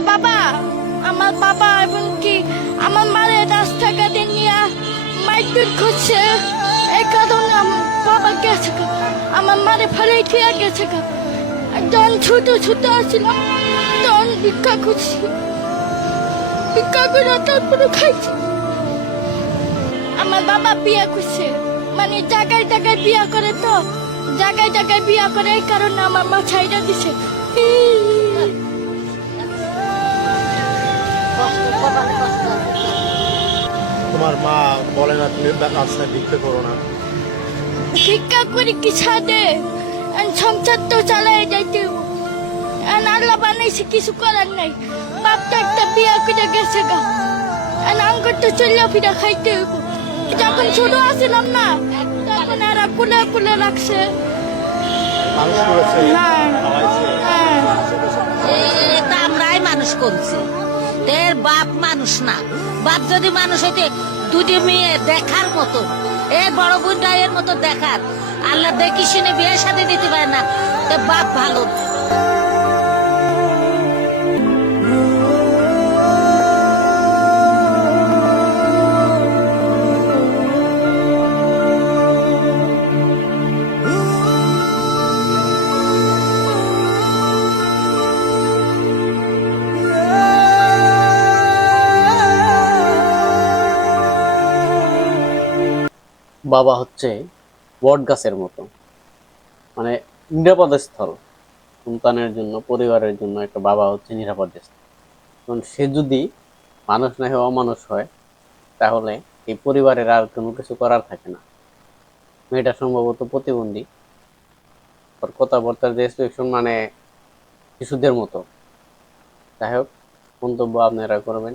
বাবা, আমার বাবা এবং কি আমার মারে রাস্তাঘাটে নিয়ে মাইটুর খুঁজছে। এই কারণে আমার বাবা গেছে। আমার মারে ফেলে খেয়ে গেছে যখন ছোট ছোট আসছিলাম তখন ভিক্ষা খুঁজছি ভিক্ষা করে তারপরে খাইছি। আমার বাবা বিয়ে করছে। মানে জায়গায় জায়গায় বিয়ে করে তো। জায়গায় জায়গায় বিয়ে করে এই কারণে আমার মা ছাইরা দিছে। তোমার মা বলে না তুমি রাস্তায় ভিক্ষে করো না। ভিক্ষা করে কি ছাদে? আর সংসার তো চালাই যাইতে আল্লাহ বানাইছে কিছু করার নাই। বাপটা একটা বিয়ে করে গেছে গা। আর আঙ্কর তো চলিয়া ফিরা খাইতে হইব। যখন ছোট আসিলাম না তখন এরা কুলে কুলে রাখছে। মানুষ করেছে। হ্যাঁ। হ্যাঁ। এটা আমরাই মানুষ করছি। এর বাপ মানুষ না। বাপ যদি মানুষ হইতে দুটি মেয়ে দেখার মতো, এ বড় বোনটা এর মতো দেখার, আল্লাহ দেখি শুনে বিয়ে সাথে দিতে পারে না বাপ ভালো। বাবা হচ্ছে বট গাছের মতো। মানে নিরাপদ স্থল সন্তানের জন্য, পরিবারের জন্য একটা বাবা হচ্ছে নিরাপদ স্থল কারণ সে যদি মানুষ না হয়ে, অমানুষ হয়, তাহলে এই পরিবারের আর কোনো কিছু করার থাকে না। মেয়েটা সম্ভবত প্রতিবন্ধী। ওর কথাবার্তার যে এক্সপ্রেশন মানে শিশুদের মতো। যাই হোক, মন্তব্য আপনারা করবেন।